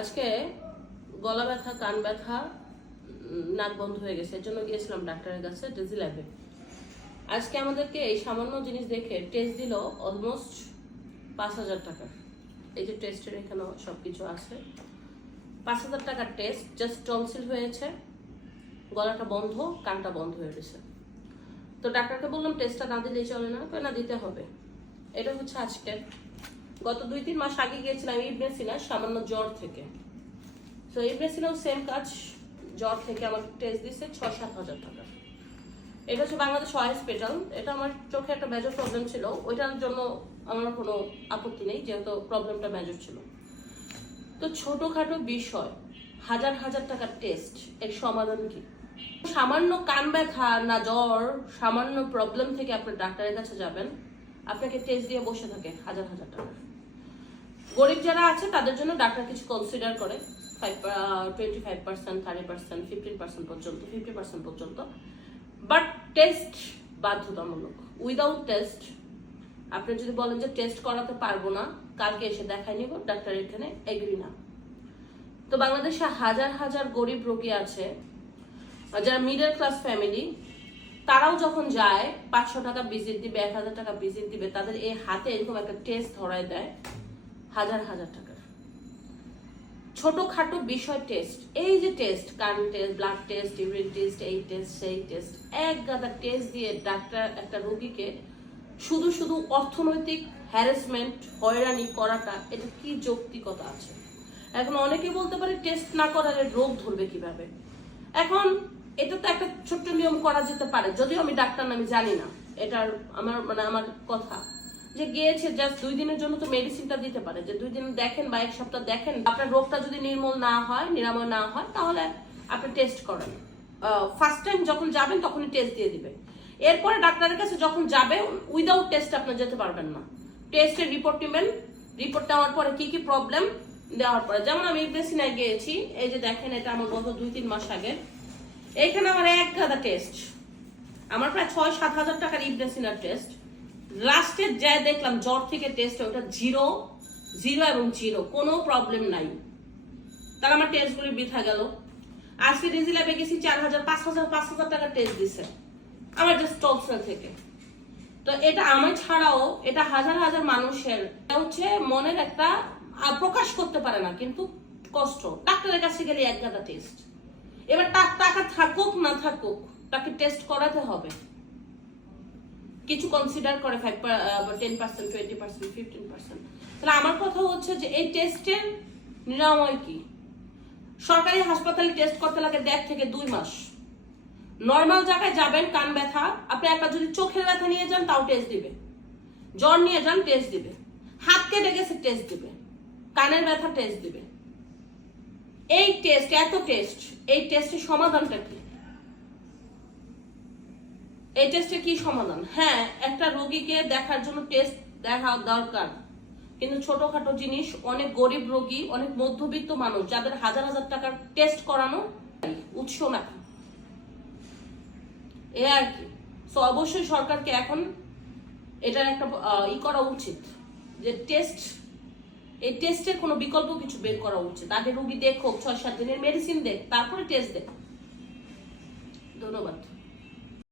আজকে গলা ব্যথা, কান ব্যথা নাক বন্ধ হয়ে গেছে। এর জন্য গিয়েছিলাম ডাক্তারের কাছে ডিজি ল্যাবে আজকে আমাদেরকে এই সামান্য জিনিস দেখে টেস্ট দিল অলমোস্ট পাঁচ হাজার টাকা। এই যে টেস্টের এখানে সব কিছু আছে। পাঁচ হাজার টাকার টেস্ট জাস্ট টনসিল হয়েছে। গলাটা বন্ধ, কানটা বন্ধ হয়ে গেছে। তো ডাক্তারকে বললাম টেস্টটা না দিলেই চলে না। না, দিতে হবে। এটা হচ্ছে আজকে গত দুই, তিন মাস আগে গিয়েছিলাম ইবনে সিনা সামান্য জ্বর থেকে। তো ইবনে সিনাও সেম কাজ, জ্বর থেকে আমাকে টেস্ট দিচ্ছে ছয় সাত হাজার টাকা। এটা হচ্ছে বাংলাদেশ হসপিটাল এটা আমার চোখে একটা মেজর প্রবলেম ছিল। ওইটার জন্য আমার কোনো আপত্তি নেই, যেহেতু প্রবলেমটা মেজর ছিল। তো ছোটোখাটো বিষয়, হাজার হাজার টাকার টেস্ট এর সমাধান কি? সামান্য কান ব্যথা না জ্বর, সামান্য প্রবলেম থেকে আপনার ডাক্তারের কাছে যাবেন, আপনাকে টেস্ট দিয়ে বসে থাকে হাজার হাজার টাকা। গরিব যারা আছে, তাদের জন্য ডাক্তার কিছু কনসিডার করে। Five twenty five percent thirty percent fifteen percent পর্যন্ত ফিফটি পার্সেন্ট পর্যন্ত। বাট টেস্ট বাধ্যতামূলক। উইদাউট টেস্ট আপনি যদি বলেন যে টেস্ট করাতে পারব না, কালকে এসে দেখাই নিব, ডাক্তার এখানে এগ্রি না। তো বাংলাদেশে হাজার হাজার গরিব রোগী আছে যারা মিডল ক্লাস ফ্যামিলি তারাও যখন যায়, পাঁচশো টাকা ভিজিট দিবে, এক হাজার টাকা ভিজিট দিবে, তাদের এই হাতে এরকম একটা টেস্ট ধরায় দেয়। হাজার হাজার টাকার। ছোটখাটো বিষয় টেস্ট এই যে টেস্ট কান test blood test urine test এই টেস্ট সেই টেস্ট এক গাদা টেস্ট দিয়ে ডাক্তার একটা রোগীকে শুধু শুধু অর্থনৈতিক হ্যারাসমেন্ট হয়রানি করাটা এটা কি যৌক্তিকতা আছে? এখন অনেকে বলতে পারে টেস্ট না করালে রোগ ধরবে কীভাবে? এখন এটা তো একটা ছোট্ট নিয়ম করা যেতে পারে যদিও আমি ডাক্তার না, আমি জানি না এটার আমার মানে আমার কথা। যে গিয়েছে জাস্ট দুই দিনের জন্য তো মেডিসিনটা দিতে পারে। যে দুই দিন দেখেন বা এক সপ্তাহ দেখেন, আপনার রোগটা যদি নির্মূল না হয়, নিরাময় না হয়, তাহলে আপনি টেস্ট করেন। ফার্স্ট টাইম যখন যাবেন, তখনই টেস্ট দিয়ে দিবে এরপরে ডাক্তারের কাছে যখন যাবে উইদাউট টেস্ট আপনি যেতে পারবেন না। টেস্টের রিপোর্ট নেবেন। রিপোর্ট নেওয়ার পরে কি কি প্রবলেম দেওয়ার পরে। যেমন আমি ইব্রেসিনায় গিয়েছি, এই যে দেখেন, এটা আমার গত দুই তিন মাস আগে। এইখানে আমার এক গাদা টেস্ট আমার প্রায় ছয় সাত হাজার টাকার ইব্রেসিনার টেস্ট লাস্টে যা দেখলাম, জ্বর থেকে টেস্ট ওটা জিরো জিরো এবং জিরো কোনো প্রবলেম নাই। তাহলে আমার টেস্টগুলি বৃথা গেল। আজকে ডিজি ল্যাবে গেছি, চার হাজার, পাঁচ হাজার পাঁচ হাজার টাকা টেস্ট দিছে। আমার জাস্ট টপসেল থেকে। তো এটা আমার ছাড়াও, এটা হাজার হাজার মানুষের হচ্ছে মনের একটা প্রকাশ করতে পারে না, কিন্তু কষ্ট। ডাক্তারের কাছে গেলে এক গাদা টেস্ট এবার টাকা থাকুক, না থাকুক, তাকে টেস্ট করাতে হবে। কিছু কনসিডার করে five ten percent twenty percent fifteen percent তাহলে আমার কথা হচ্ছে যে এই টেস্টের নিরাময় কি? সরকারি হাসপাতালে টেস্ট করতে লাগে দেড় থেকে দুই মাস। নর্মাল জায়গায় যাবেন, কান ব্যথা। আপনি একবার যদি চোখের ব্যথা নিয়ে যান, তাও টেস্ট দিবে। জ্বর নিয়ে যান টেস্ট দিবে। হাত কেটে গেছে টেস্ট দিবে। কানের ব্যথা টেস্ট দিবে। এই টেস্ট এত টেস্ট এই টেস্টের সমাধানটা কি? এই টেস্টের কি সমাধান? হ্যাঁ একটা রোগীকে দেখার জন্য টেস্ট দেখা দরকার। কিন্তু ছোটখাটো জিনিস, অনেক গরিব রোগী, অনেক মধ্যবিত্ত মানুষ, যাদের হাজার হাজার টাকার টেস্ট করানো উৎস না। এ আর কি। তো অবশ্যই সরকারকে এখন এটার একটা ই করা উচিত যে টেস্ট এই টেস্টের কোনো বিকল্প কিছু বের করা উচিত। আগে রুগী দেখো ছয় সাত দিনের মেডিসিন দেখ, তারপরে টেস্ট দেখ। ধন্যবাদ।